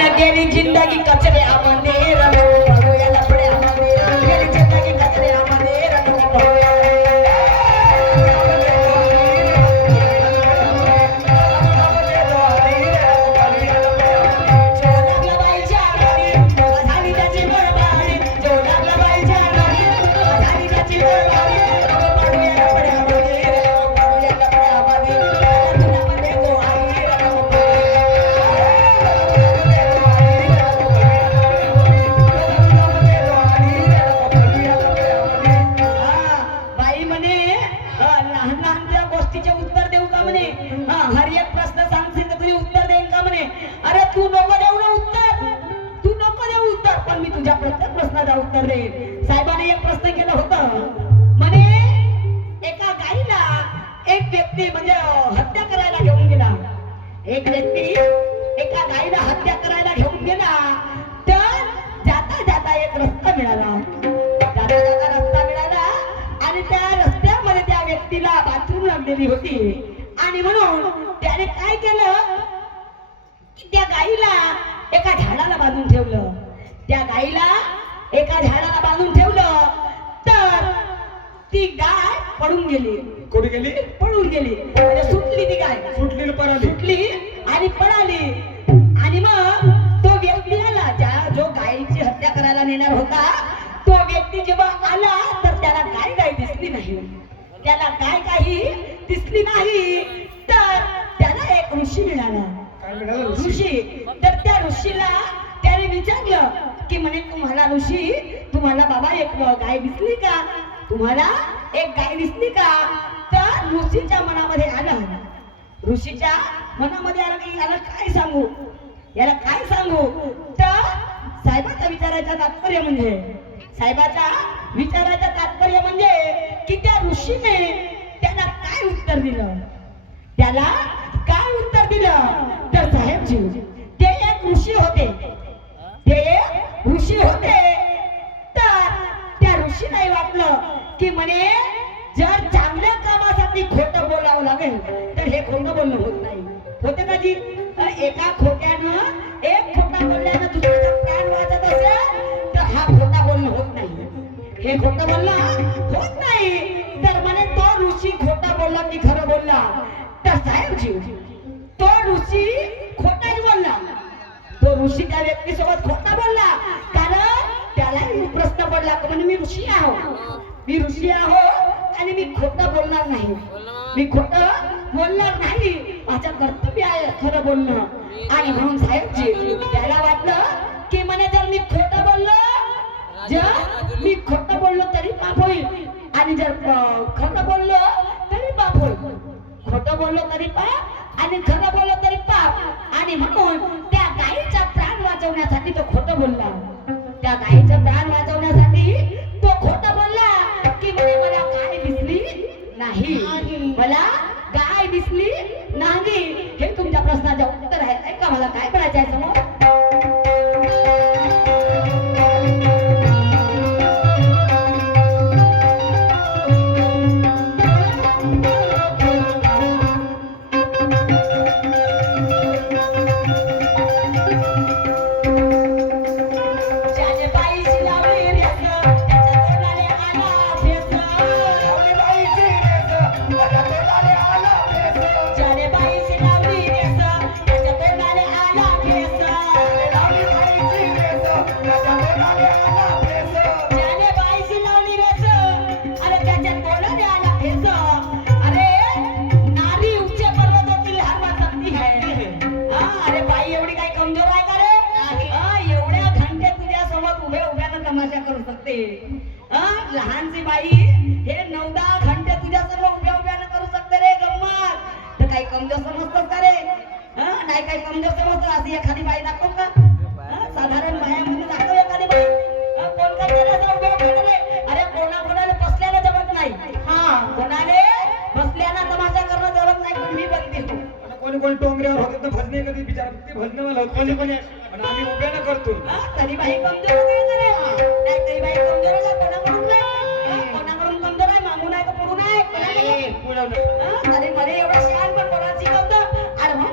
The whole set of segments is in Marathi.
ನನ್ನ ದೇವಿ ಜಿಂದಾಗಿ ಕಚರೆ ಅಮನೇರನು ಎಲ್ಲಪ್ಪಡೆ ಅಮನೇರ ಜಿಂದಾಗಿ म्हणे? हा हर एक प्रश्न सांगशील तर तुझे उत्तर देईन का म्हणे? अरे तू नको देऊ ना उत्तर. तू नको देऊ उत्तर पण मी तुझ्या प्रत्येक प्रश्नाचा उत्तर देईन. साहेबाने एक प्रश्न केला होता. म्हणे एका गाईला एक व्यक्ती म्हणजे हत्या करायला घेऊन गेला. एक व्यक्ती एका गाईला हत्या करायला घेऊन गेला. तर जाता जाता एक रस्ता मिळाला. जाता जाता रस्ता मिळाला आणि त्या रस्त्यामध्ये त्या व्यक्तीला बाथरूम लागलेली होती. आणि म्हणून त्याने काय केलं? की त्या गाईला एका झाडाला बांधून ठेवलं. त्या गाईला एका झाडाला बांधून ठेवलं. तर ती गाय पळून गेली. कुठे गेली? पळून गेली. म्हणजे सुटली ती गाय. सुटली पळाली सुटली आणि पळाली आणि मग तो व्यक्ती आला. ज्या जो गायीची हत्या करायला नेणार होता तो व्यक्ती जेव्हा आला तर त्याला काय गाय दिसली नाही. त्याला काय काही दिसली नाही तर त्याला एक ऋषी मिळाला? ऋषी. तर त्या ऋषीला त्याने विचारलं की म्हणे तुम्हाला ऋषी तुम्हाला बाबा एक गाय दिसली का? तुम्हाला एक गाय दिसली का? तर ऋषीच्या मनामध्ये आलं. ऋषीच्या मनामध्ये आलं की याला काय सांगू? याला काय सांगू? तर साहेबाचा विचारायचा तात्पर्य म्हणजे साहेबाचा विचारायचं तात्पर्य म्हणजे की त्या ऋषीने त्याला काय उत्तर दिलं? त्याला काय उत्तर दिलं? तर साहेबजी ते एक ऋषी होते. ते एक ऋषी होते. तर त्या ऋषीने वाटलं की म्हणे जर चांगल्या कामासाठी खोटं बोलावं लागेल तर हे खोटं बोलणं होत नाही. होते का जी? एका खोट्यानं एक खोटा बोलल्यानं दुसऱ्याचा प्राण वाचत असेल तर हा खोटा बोलणं होत नाही. हे खोटं बोलणं ऋषी तो ऋषी खोटाच बोलला. तो ऋषी त्या व्यक्तीसोबत खोटा बोलला. कारण त्यालाही प्रश्न पडला. म्हणजे मी ऋषी आहो. मी ऋषी आहो आणि मी खोटं बोलणार नाही. मी खोटं बोलणार नाही. माझं कर्तव्य आहे खरं बोलणं. आणि म्हणून साहेबजी त्याला वाटलं की म्हणे जर मी खोटं बोललो जर मी खोटं बोललो तरी पाप होईल. आणि जर अं, खरं बोललो तरी पाप होईल. खोटं बोललो तरी पाप आणि खरं बोललो तरी पाप. आणि म्हणून त्या गायीचा प्राण वाचवण्यासाठी तो खोटं बोलला. त्या गायीचा प्राण वाचवण्यासाठी तो खोटं बोलला की म्हणे मला गाय दिसली नाही. मला लहानशी बाई हे नऊ दहा घंटे तुझ्या समोर उभ्या उभ्यानं करू शकते रे गंमत तर काही कमजोर समजतो का रे? हा, नाही काही कमजोर समजतो अशी एखादी बाई दाखव. डोंगरावर होते तर भजने कधी बिचार ते भजने मला होत कोणी कोणी पण आम्ही उभ्यानं करतो हा, तरी बाई कमजोर आहे का रे? नाही, तरी बाई कमजोर आहे का? कोणाकडून नाही? हा, कोणाकडून कमजोर आहे? मागून आहे का पुढून आहे? कोणाकडून? हा, तरी मला एवढं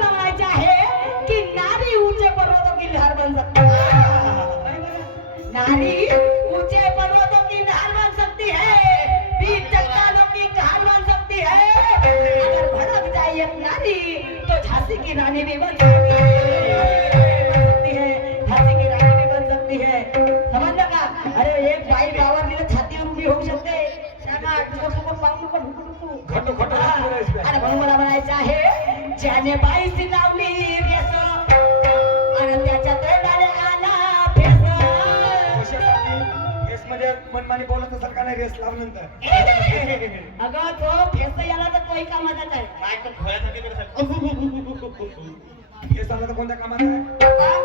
म्हणायचं आहे की नारी उंच पर्वत किल्हार बन सकती है नारी रानी भी बन सकती है है झांसी की रानी भी बन सकती है समजलं का अरे एक बाई गावातली तर छातीवर उभी होऊ शकते हा. नको बोलायचं. आणि म्हणून मला म्हणायचं आहे ज्याने बाईची लावली मनमानी बोलत असाल का नाही रेस लावल्यानंतर अगं तो फेस याला तर तोही कामाचाच आहे. काय तर खोळ्यासाठी. रेस आला तर कोणत्या कामात आहे?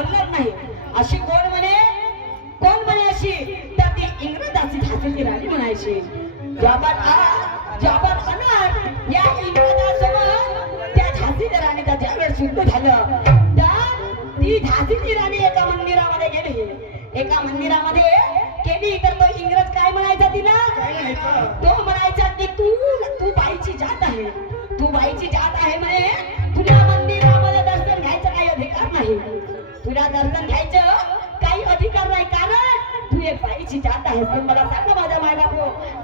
बोलणार नाही. अशी कोण म्हणे? कोण म्हणे अशी? तर ती इंग्रजाची झाशीची राणी म्हणायची. जॉबात आ जॉबात अनार या इंग्रजासोबत त्या झाशीच्या राणीचा ज्यावेळेस युद्ध झालं तर ती झाशीची राणी एका मंदिरामध्ये गेली. एका मंदिरामध्ये गेली तर तो इंग्रज काय म्हणायचा तिला? तो म्हणायचा की तू तू बाईची जात आहे. तू बाईची जात आहे म्हणे दर्शन घ्यायचं? काही अधिकार नाही. कारण तू एक बाईची जात आहे. पण मला सांग माझ्या मायला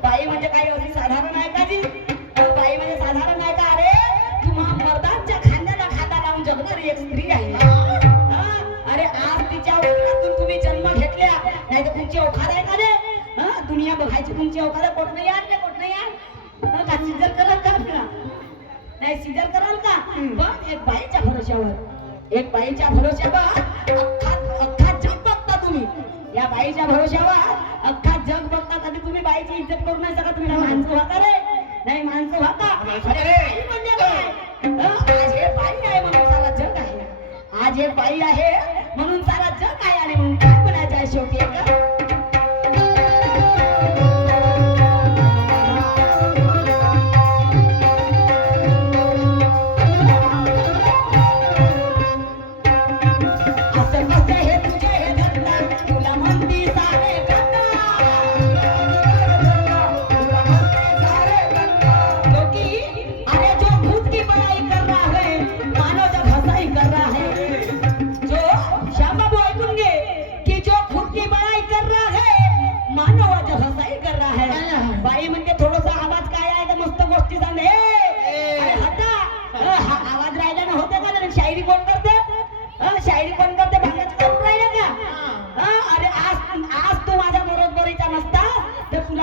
बाई म्हणजे काही अगदी साधारण आहे का जी? बाई म्हणजे साधारण आहे का? अरे तुम्हा मर्दांच्या खांद्याला खांदा लावून जगणारी एक स्त्री आहे? अरे आज तिच्या उदरातून तुम्ही जन्म घेतल्या. नाही तर तुमची औखाद आहे का रे? हा? दुनिया बघायची तुमची औखाद कोट नाही आणले कोट नाही आण का सिजर कराल का नाही सिजर कराल का? पण एक बाईच्या भरोश्यावर. एक बाईच्या भरोश्यावर अख्खा अख्खा जग बघता तुम्ही. या बाईच्या भरोश्यावर अख्खा जग बघता कधी तुम्ही बाईची इज्जत करू नाही शकत. तुम्ही माणसं व्हाता रे. नाही माणसं. बाई म्हणजे आज हे बाई आहे म्हणून सारा जग आहे. आज हे बाई आहे म्हणून सारा जग आहे आणि म्हणून काय म्हणायचं आहे शेवटी एका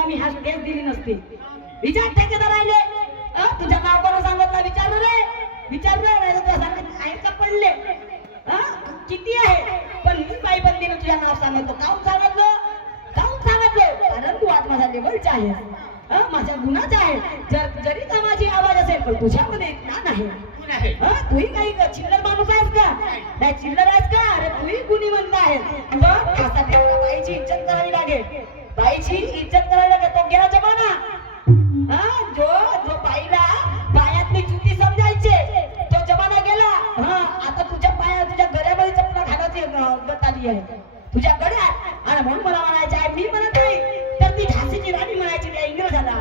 तुला मी हा स्टेज दिली नसती. विचार ठेकेदार राहिले अ, तुझं नाव कोण सांगितलं विचारलं रे विचारलं नाही तर तुला सांगितलं आहे का पडले? किती आहे? पण मी बाई बंदीनं तुझ्या नाव सांगितलं. काऊन सांगितलं? काऊन सांगितलं? कारण तू आज माझ्या लेवलचा आहे माझ्या गुणाचा आहे. जर जरी का माझी आवाज असेल पण तुझ्यामध्ये ज्ञान आहे. हा, तूही काही चिल्लर माणूस आहेस का? नाही. चिल्लर आहेस का? अरे तूही गुणीवंत आहे त्यासाठी बाईची इज्जत करावी लागेल. बाईची इज्जत करायला लागेल तो गेला जमाना? हा, जो जो बाईला पायातली चुकी समजायचे तो जमाना गेला. हा आता तुझ्या पाया तुझ्या गळ्यामध्ये चपला घालायची गत आली आहे. तुझ्या गळ्यात आणि म्हणून मला म्हणायचं आहे मी म्हणत नाही तर ती झाशीची राणी म्हणायची त्या इंग्रजाला.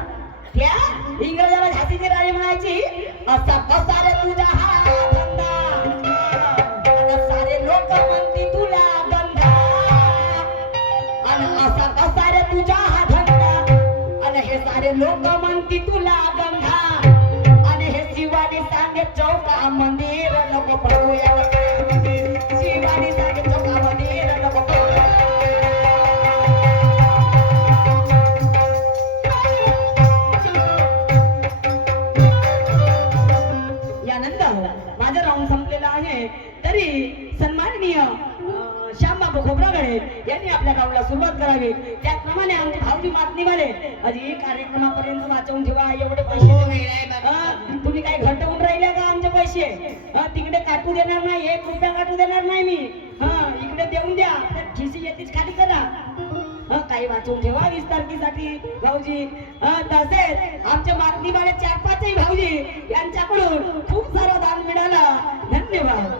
त्या इंग्रजाला झाशीची राणी म्हणायची असा कसा रे तुझा हा कसा तुझा हा धंदा आणि हे सारे लोक म्हणती तुला गंधा यांनी आपल्या गावाला सुरुवात करावी. त्याचप्रमाणे आमचे भाऊजी मागणीवाले आधी कार्यक्रमापर्यंत वाचवून ठेवा एवढे पैसे हा, तुम्ही काय घर ठेवून राहिल्या का आमचे पैसे? हा, तिकडे काटू देणार नाही एक रुपया काटू देणार नाही मी. हा इकडे देऊन द्या. खिशी येतीच खाली करा हा, काही वाचवून ठेवा वीस तारखेसाठी भाऊजी. हा, तसेच आमच्या मागणीवाले चार पाचही भाऊजी यांच्याकडून खूप सारं दान मिळालं. धन्यवाद.